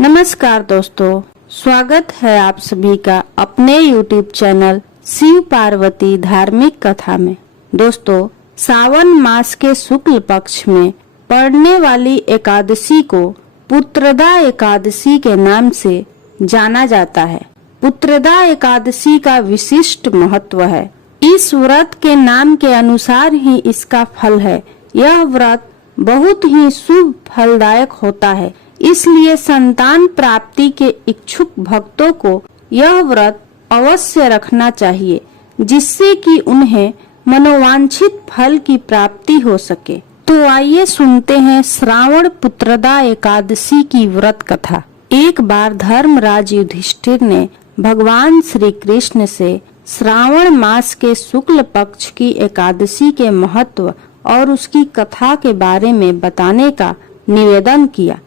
नमस्कार दोस्तों, स्वागत है आप सभी का अपने YouTube चैनल शिव पार्वती धार्मिक कथा में। दोस्तों, सावन मास के शुक्ल पक्ष में पड़ने वाली एकादशी को पुत्रदा एकादशी के नाम से जाना जाता है। पुत्रदा एकादशी का विशिष्ट महत्व है। इस व्रत के नाम के अनुसार ही इसका फल है। यह व्रत बहुत ही शुभ फलदायक होता है, इसलिए संतान प्राप्ति के इच्छुक भक्तों को यह व्रत अवश्य रखना चाहिए, जिससे कि उन्हें मनोवांछित फल की प्राप्ति हो सके। तो आइए सुनते हैं श्रावण पुत्रदा एकादशी की व्रत कथा। एक बार धर्मराज युधिष्ठिर ने भगवान श्री कृष्ण से श्रावण मास के शुक्ल पक्ष की एकादशी के महत्व और उसकी कथा के बारे में बताने का निवेदन किया।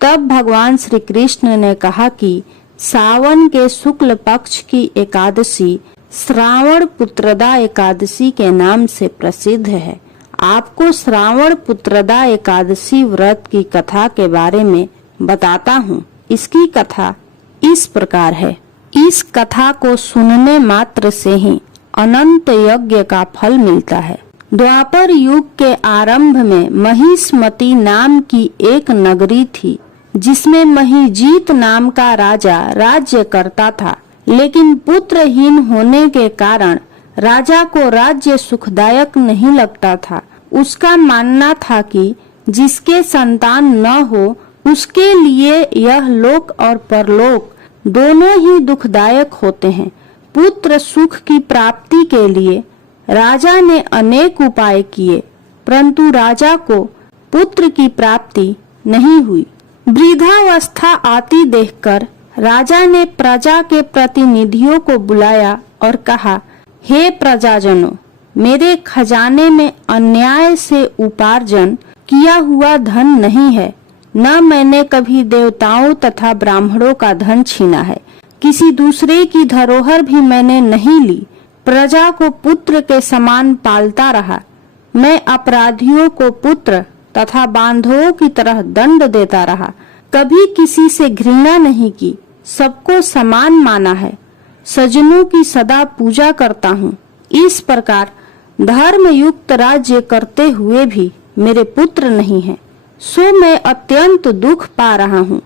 तब भगवान श्री कृष्ण ने कहा कि सावन के शुक्ल पक्ष की एकादशी श्रावण पुत्रदा एकादशी के नाम से प्रसिद्ध है। आपको श्रावण पुत्रदा एकादशी व्रत की कथा के बारे में बताता हूँ। इसकी कथा इस प्रकार है। इस कथा को सुनने मात्र से ही अनंत यज्ञ का फल मिलता है। द्वापर युग के आरंभ में महिष्मती नाम की एक नगरी थी, जिसमें महिजीत नाम का राजा राज्य करता था। लेकिन पुत्रहीन होने के कारण राजा को राज्य सुखदायक नहीं लगता था। उसका मानना था कि जिसके संतान न हो उसके लिए यह लोक और परलोक दोनों ही दुखदायक होते हैं। पुत्र सुख की प्राप्ति के लिए राजा ने अनेक उपाय किए, परंतु राजा को पुत्र की प्राप्ति नहीं हुई। वृद्धावस्था आती देखकर राजा ने प्रजा के प्रतिनिधियों को बुलाया और कहा, हे प्रजाजनों, मेरे खजाने में अन्याय से उपार्जन किया हुआ धन नहीं है। न मैंने कभी देवताओं तथा ब्राह्मणों का धन छीना है। किसी दूसरे की धरोहर भी मैंने नहीं ली। प्रजा को पुत्र के समान पालता रहा। मैं अपराधियों को पुत्र तथा बांधवों की तरह दंड देता रहा। कभी किसी से घृणा नहीं की, सबको समान माना है। सज्जनों की सदा पूजा करता हूँ। इस प्रकार धर्म युक्त राज्य करते हुए भी मेरे पुत्र नहीं है, सो मैं अत्यंत दुख पा रहा हूँ।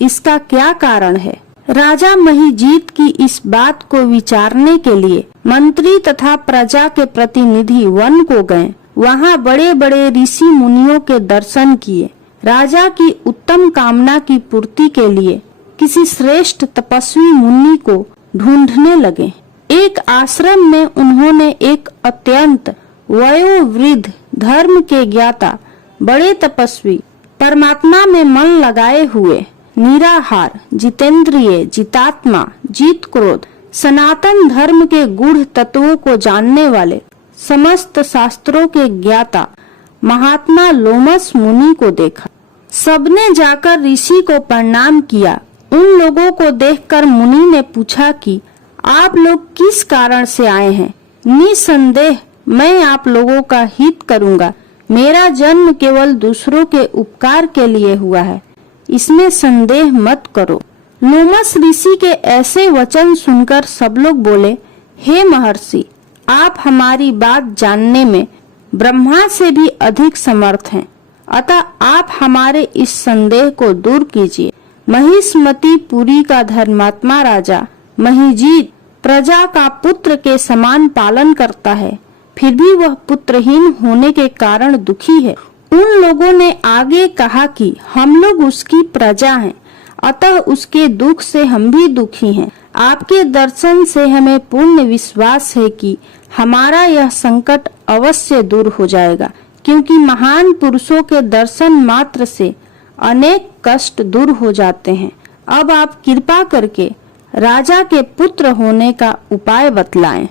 इसका क्या कारण है? राजा महिजीत की इस बात को विचारने के लिए मंत्री तथा प्रजा के प्रतिनिधि वन को गए। वहाँ बड़े बड़े ऋषि मुनियों के दर्शन किए। राजा की उत्तम कामना की पूर्ति के लिए किसी श्रेष्ठ तपस्वी मुनि को ढूंढने लगे। एक आश्रम में उन्होंने एक अत्यंत वयोवृद्ध धर्म के ज्ञाता, बड़े तपस्वी, परमात्मा में मन लगाए हुए, निराहार, जितेंद्रिय, जितात्मा, जीत क्रोध, सनातन धर्म के गूढ़ तत्वों को जानने वाले, समस्त शास्त्रों के ज्ञाता महात्मा लोमस मुनि को देखा। सबने जाकर ऋषि को प्रणाम किया। उन लोगों को देखकर मुनि ने पूछा कि आप लोग किस कारण से आए हैं? निसंदेह मैं आप लोगों का हित करूंगा। मेरा जन्म केवल दूसरों के उपकार के लिए हुआ है, इसमें संदेह मत करो। लोमस ऋषि के ऐसे वचन सुनकर सब लोग बोले, हे महर्षि, आप हमारी बात जानने में ब्रह्मा से भी अधिक समर्थ हैं, अतः आप हमारे इस संदेह को दूर कीजिए। महिष्मती पुरी का धर्मात्मा राजा महिजीत प्रजा का पुत्र के समान पालन करता है, फिर भी वह पुत्रहीन होने के कारण दुखी है। उन लोगों ने आगे कहा कि हम लोग उसकी प्रजा हैं, अतः उसके दुख से हम भी दुखी हैं। आपके दर्शन से हमें पूर्ण विश्वास है कि हमारा यह संकट अवश्य दूर हो जाएगा, क्योंकि महान पुरुषों के दर्शन मात्र से अनेक कष्ट दूर हो जाते हैं। अब आप कृपा करके राजा के पुत्र होने का उपाय बतलाएं।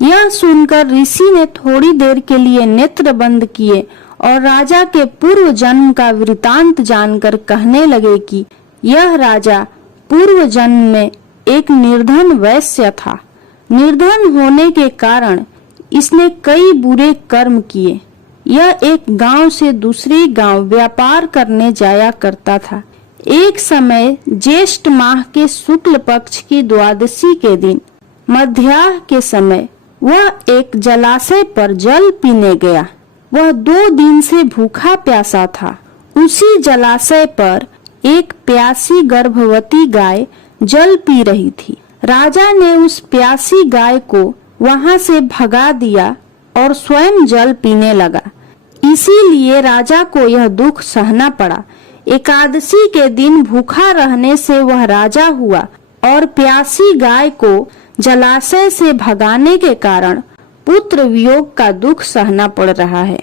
यह सुनकर ऋषि ने थोड़ी देर के लिए नेत्र बंद किए और राजा के पूर्व जन्म का वृतांत जानकर कहने लगे कि यह राजा पूर्व जन्म में एक निर्धन वैश्य था। निर्धन होने के कारण इसने कई बुरे कर्म किए। यह एक गांव से दूसरे गांव व्यापार करने जाया करता था। एक समय ज्येष्ठ माह के शुक्ल पक्ष की द्वादशी के दिन मध्याह्न के समय वह एक जलाशय पर जल पीने गया। वह 2 दिन से भूखा प्यासा था। उसी जलाशय पर एक प्यासी गर्भवती गाय जल पी रही थी। राजा ने उस प्यासी गाय को वहां से भगा दिया और स्वयं जल पीने लगा। इसीलिए राजा को यह दुख सहना पड़ा। एकादशी के दिन भूखा रहने से वह राजा हुआ और प्यासी गाय को जलाशय से भगाने के कारण पुत्र वियोग का दुख सहना पड़ रहा है।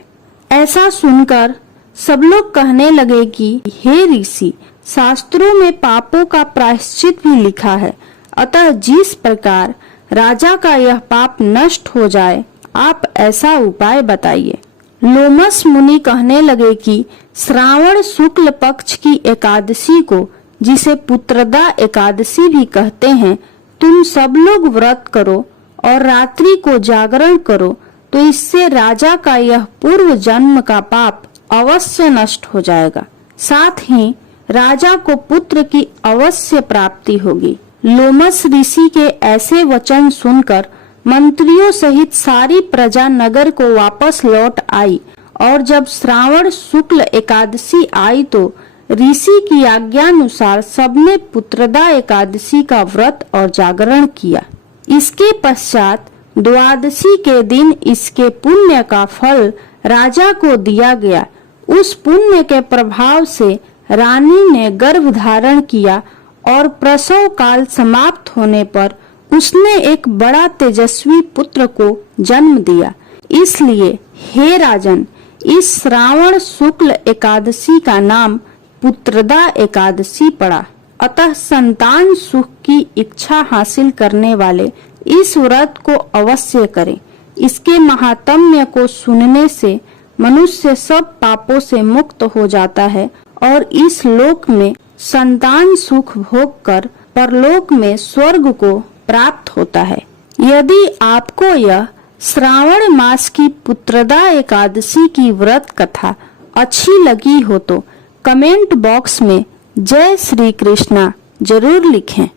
ऐसा सुनकर सब लोग कहने लगे कि हे ऋषि, शास्त्रों में पापों का प्रायश्चित भी लिखा है, अतः जिस प्रकार राजा का यह पाप नष्ट हो जाए, आप ऐसा उपाय बताइए। लोमस मुनि कहने लगे कि श्रावण शुक्ल पक्ष की एकादशी को, जिसे पुत्रदा एकादशी भी कहते हैं, तुम सब लोग व्रत करो और रात्रि को जागरण करो, तो इससे राजा का यह पूर्व जन्म का पाप अवश्य नष्ट हो जाएगा। साथ ही राजा को पुत्र की अवश्य प्राप्ति होगी। लोमस ऋषि के ऐसे वचन सुनकर मंत्रियों सहित सारी प्रजा नगर को वापस लौट आई और जब श्रावण शुक्ल एकादशी आई तो ऋषि की आज्ञानुसार सबने पुत्रदा एकादशी का व्रत और जागरण किया। इसके पश्चात द्वादशी के दिन इसके पुण्य का फल राजा को दिया गया। उस पुण्य के प्रभाव से रानी ने गर्भ धारण किया और प्रसव काल समाप्त होने पर उसने एक बड़ा तेजस्वी पुत्र को जन्म दिया। इसलिए हे राजन, इस श्रावण शुक्ल एकादशी का नाम पुत्रदा एकादशी पड़ा। अतः संतान सुख की इच्छा हासिल करने वाले इस व्रत को अवश्य करें। इसके महात्म्य को सुनने से मनुष्य सब पापों से मुक्त हो जाता है और इस लोक में संतान सुख भोग कर परलोक में स्वर्ग को प्राप्त होता है। यदि आपको यह श्रावण मास की पुत्रदा एकादशी की व्रत कथा अच्छी लगी हो तो कमेंट बॉक्स में जय श्री कृष्णा जरूर लिखें।